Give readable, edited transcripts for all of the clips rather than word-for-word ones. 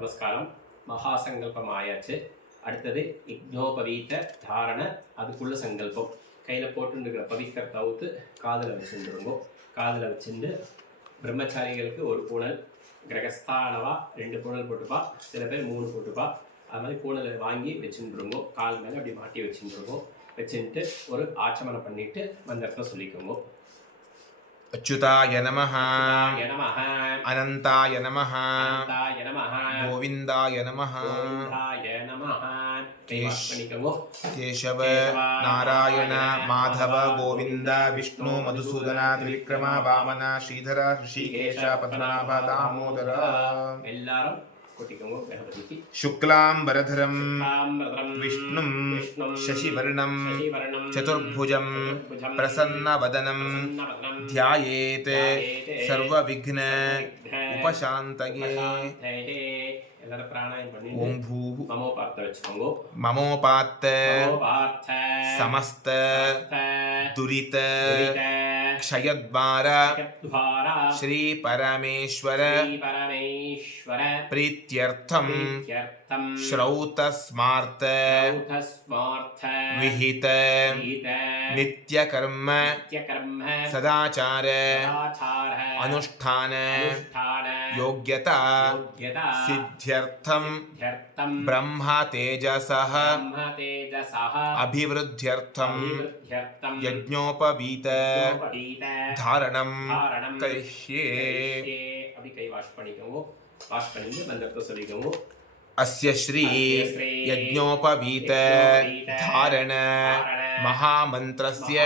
நமஸ்காரம். மகாசங்கல்பம் ஆயாச்சு. அடுத்தது யஜ்ஞோபவீத தாரண, அதுக்குள்ள சங்கல்பம். கையில் போட்டுருக்கிற பவித்திர தவுத்து காதில் வச்சுருந்துருங்கோ. காதில் வச்சுட்டு பிரம்மச்சாரிகளுக்கு ஒரு பூனல், கிரகஸ்தானவா 2 பூனல் போட்டுப்பா, சில பேர் 3 போட்டுப்பா. அது மாதிரி பூனலை வாங்கி வச்சுருங்கோ. கால் மேலே அப்படி மாட்டி வச்சுருங்கோ. வச்சுட்டு ஒரு ஆச்சமனம் பண்ணிட்டு மந்திரத்தை சொல்லிக்கோங்க. अच्युताय नमः, अनंताय नमः, गोविंदाय नमः, केशव नारायण माधव गोविंद विष्णु मधुसूदन त्रिविक्रम वामन श्रीधर ऋषिकेश पद्मनाभ दामोदर शुक्लांबरधरं विष्णुं शशिवर्णं चतुर्भुजं प्रसन्नवदनं ध्यायेत् सर्वविघ्न उपशान्तये. ओम भूः ममोपात्त समस्त दुरित क्षयद्वार श्री परमेश्वर प्रीत्यर्थं श्रौतस्मार्त विहित नित्यकर्म सदाचार अनुष्ठान योग्यता सिद्ध्यर्थं ब्रह्म तेजसः अभिवृद्ध्यर्थं यज्ञोपवीत धारणं करिष्ये. अस्य श्री यज्ञोपवीत धारण महामंत्रस्य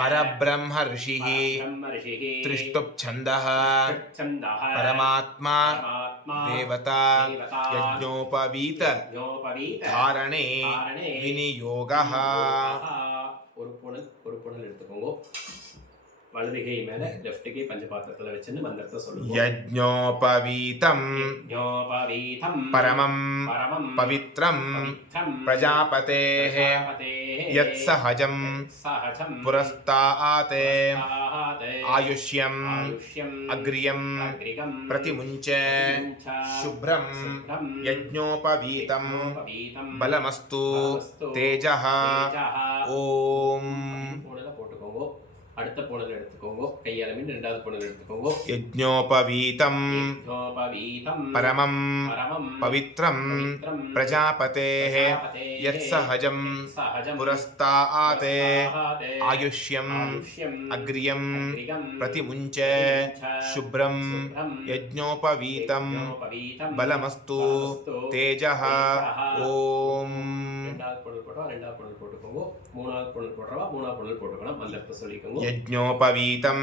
परब्रह्म ऋषिः त्रिष्टुप्छन्दः परमात्मा देवता यज्ञोपवीत धारणे विनियोगः. வலதுகை மேல லெஃப்ட் கை பஞ்சபாத்திரத்துல வச்சிட்டு மந்திரத்தை சொல்லுங்க. யஜ்ஞோபவீதம் பரமம் பவித்ரம் பிரஜாபதேஹ யத்சஹஜம் புரஸ்தாத் ஆயுஷ்யம் அக்ரியம் பிரதிமுஞ்ச சுப்ரம் யஜ்ஞோபவீதம் பலமஸ்து தேஜः. ஓம். அடுத்த பூனல் எடுத்துக்கோங்க. கையால மீன் இரண்டாவது பூனல் எடுத்துக்கோங்க. யஜ்ஞோபவீதம் பரமம் பவித்ரம் பிரஜாபதேஹ யத்சஹஜம் புரஸ்தாத் ஆயுஷ்யம் அக்ரியம் பிரதிமுஞ்ச சுப்ரம் யஜ்ஞோபவீதம் பலமஸ்து தேஜः. ஓம். ரெண்டாவது பூனல் போட்டுக்கோங்க. மூணாவது பூனல் போடுறவா மூணாவது பூனல் போட்டுக்கணும். மந்திரத்தை சொல்லிக்கோங்க. यज्ञोपवीतं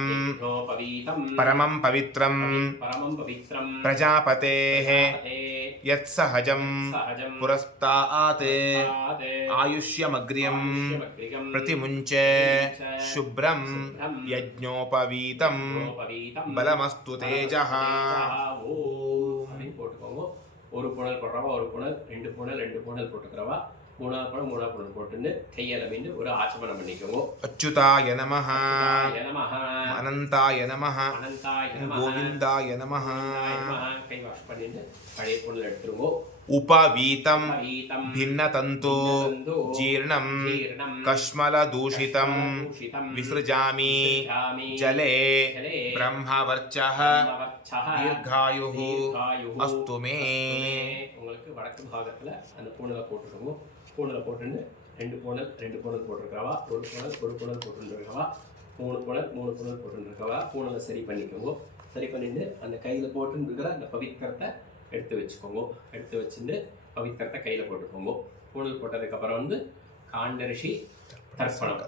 परमं पवित्रं प्रजापतेः यत्सहजं पुरस्तात् आयुष्यमग्र्यं प्रतिमुञ्च शुभ्रं यज्ञोपवीतं बलमस्तु तेजः. ஒரு புனல் போடுறவா ஒரு புனல், 2 புனல் 2 புனல் போட்டுக்கிறவா மூணாவது புனல் போட்டுன்னு கையால மீண்டு ஒரு ஆச்சமனம் பண்ணிக்கோங்க. அச்சுதாய நமஹ, அனந்தாய நமஹ, கோவிந்தாய நமஹ. கை வாஷ் பண்ணிட்டு பழைய புனல் எடுத்துருவோம். उपवीतं भिन्नतन्तु जीर्णं कश्मलदूषितं विसृजामि जले ब्रह्मवर्चः दीर्घायुः अस्तु मे. உங்களுக்கு வடக்கு பாகத்துல அந்த பூனலை போட்டுருங்க. பூனலை போட்டுட்டு 2 பூனல் போட்டுருக்கவா, ஒரு பூனல் போட்டுருக்கவா, 3 பூனல் போட்டுருக்கவா. பூனலை சரி பண்ணிக்கோங்க. சரி பண்ணிட்டு அந்த கையில் போட்டுருக்கிற அந்த பவித்திரத்தை எடுத்து வச்சுக்கோங்க. எடுத்து வச்சுட்டு பவித்திரத்தை கையில் போட்டுக்கோங்க. பூனல் போட்டதுக்கப்புறம் காண்டரிஷி தர்ப்பணம்